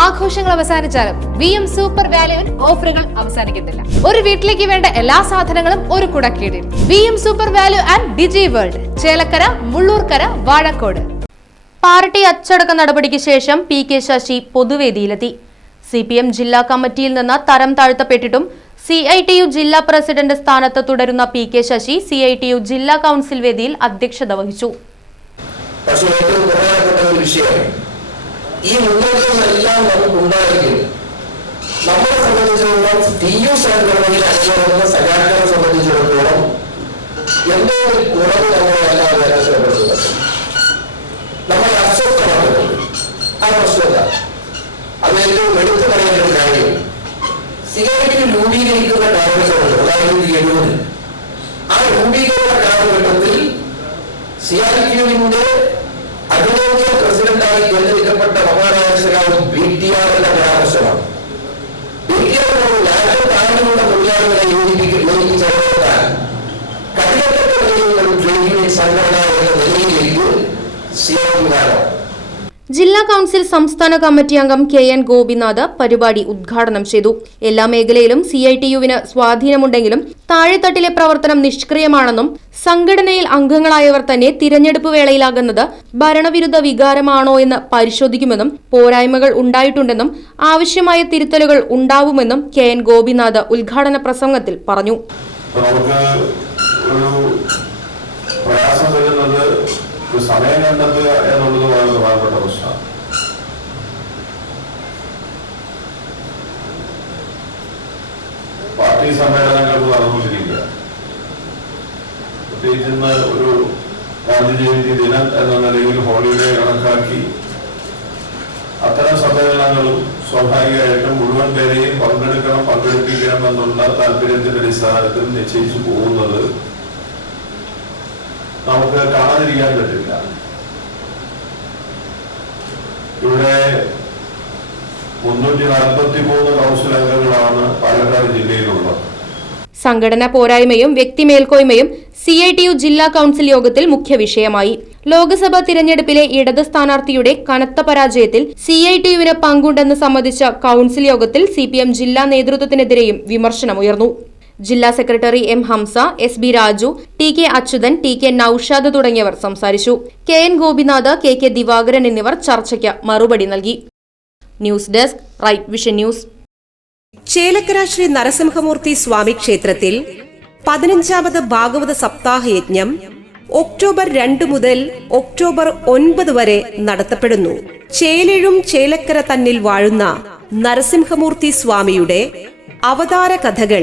ആഘോഷങ്ങൾ അവസാനിച്ചാലും V M super വാല്യുവിൽ ഓഫറുകൾ അവസാനിക്കുന്നില്ല ഒരു വീട്ടിലേക്ക് വേണ്ട എല്ലാ സാധനങ്ങളും ഒരു കുടക്കീടിൽ. V M super value and digi world Chelakkara Mullurkara Vazhakode. Party അച്ചടക്ക നടപടിക്ക് ശേഷം പി കെ ശശി പൊതുവേദിയിലെത്തി. സി പി എം ജില്ലാ കമ്മിറ്റിയിൽ നിന്ന് തരം താഴ്ത്തപ്പെട്ടിട്ടും സി ഐ ടി യു ജില്ലാ പ്രസിഡന്റ് സ്ഥാനത്ത് തുടരുന്ന P K Sasi C I T U ജില്ലാ കൗൺസിൽ വേദിയിൽ അധ്യക്ഷത വഹിച്ചു പക്ഷെ ഏറ്റവും പ്രധാനപ്പെട്ട ഒരു വിഷയം ഈ മുന്നേറ്റങ്ങളെല്ലാം നമുക്ക് ഉണ്ടായിരിക്കില്ല നമ്മളെ സംബന്ധിച്ചിടത്തോളം ടി യു സംഘടനയിൽ അനുഭവം സഖാക്കളെ സംബന്ധിച്ചിടത്തോളം എന്തോ ഒരു കുറവ് നമ്മളെ അനുഭവപ്പെടുന്നത് നമ്മൾ അസ്വസ്ഥമാകുന്നത് ആ പ്രശ്നമല്ല. അത് ഏറ്റവും എടുത്തു പറയേണ്ട ഒരു കാര്യം. സി ഐ രൂപീകരിക്കുന്ന കാലഘട്ടമുണ്ട് അതായത് എഴുപത്. ആ രൂപീകരണ കാലഘട്ടത്തിൽ സി cuenta la mujer un de la persona. Vídeo de la mujer, la de la mujer, la de la mujer, la de de ജില്ലാ കൌൺസിൽ സംസ്ഥാന കമ്മിറ്റി അംഗം കെ എൻ ഗോപിനാഥ് പരിപാടി ഉദ്ഘാടനം ചെയ്തു. എല്ലാ മേഖലയിലും സി ഐ ടി യുവിന് സ്വാധീനമുണ്ടെങ്കിലും താഴെത്തട്ടിലെ പ്രവർത്തനം നിഷ്ക്രിയമാണെന്നും സംഘടനയിൽ അംഗങ്ങളായവർ തന്നെ തിരഞ്ഞെടുപ്പ് വേളയിലാകുന്നത് ഭരണവിരുദ്ധ വികാരമാണോ എന്ന് പരിശോധിക്കുമെന്നും പോരായ്മകൾ ഉണ്ടായിട്ടുണ്ടെന്നും ആവശ്യമായ തിരുത്തലുകൾ ഉണ്ടാവുമെന്നും കെ എൻ ഗോപിനാഥ് ഉദ്ഘാടന പ്രസംഗത്തിൽ പറഞ്ഞു. പ്രയാസം ഒരു സമയം കണ്ടെത്തുക എന്നുള്ളത് വളരെ പ്രധാനപ്പെട്ട പ്രശ്നമാണ്. പാർട്ടി സമ്മേളനങ്ങൾ നടന്നുകൊണ്ടിരിക്കുക. പ്രത്യേകിച്ച് ഇന്ന് ഒരു ഗാന്ധി ജയന്തി ദിനം എന്ന നിലയിൽ ഹോളിഡേ കണക്കാക്കി അത്തരം സമ്മേളനങ്ങളും സ്വാഭാവികമായിട്ടും മുഴുവൻ പേരെയും പങ്കെടുക്കണം പങ്കെടുപ്പിക്കണം എന്നുള്ള താല്പര്യത്തിന്റെ അടിസ്ഥാനത്തിൽ നിശ്ചയിച്ചു പോകുന്നത് നമുക്ക് കാണാതിരിക്കാൻ പറ്റില്ല. ഇവിടെ മുന്നൂറ്റി നാൽപ്പത്തി മൂന്ന് കൗൺസിൽ അംഗങ്ങളാണ് പാലക്കാട് ജില്ലയിലുള്ളത്. സംഘടനാ പോരായ്മയും വ്യക്തിമേൽക്കോയ്മയും സി ഐ ടി യു ജില്ലാ കൌൺസിൽ യോഗത്തിൽ മുഖ്യ വിഷയമായി. ലോക്സഭാ തിരഞ്ഞെടുപ്പിലെ ഇടത് സ്ഥാനാർത്ഥിയുടെ കനത്ത പരാജയത്തിൽ സി ഐ ടി യുവിന് പങ്കുണ്ടെന്ന് സംബന്ധിച്ച കൌൺസിൽ യോഗത്തിൽ സി പി എം ജില്ലാ നേതൃത്വത്തിനെതിരെയും വിമർശനമുയർന്നു. ജില്ലാ secretary M Hamsa S B Raju T K Achuthan T K Naushad തുടങ്ങിയവർ സംസാരിച്ചു. K N Gopinath K K Divakaran എന്നിവർ ചർച്ചയ്ക്ക് മറുപടി നൽകി. News desk right vision news. Chelakkara Sri Narasimhamurthy Swami ക്ഷേത്രത്തിൽ പതിനഞ്ചാമത് ഭാഗവത സപ്താഹ യജ്ഞം ഒക്ടോബർ രണ്ട് മുതൽ ഒക്ടോബർ ഒൻപത് വരെ നടത്തപ്പെടുന്നു. ചേലഴും ചേലക്കര തന്നിൽ വാഴുന്ന നരസിംഹമൂർത്തി സ്വാമിയുടെ അവതാര കഥകൾ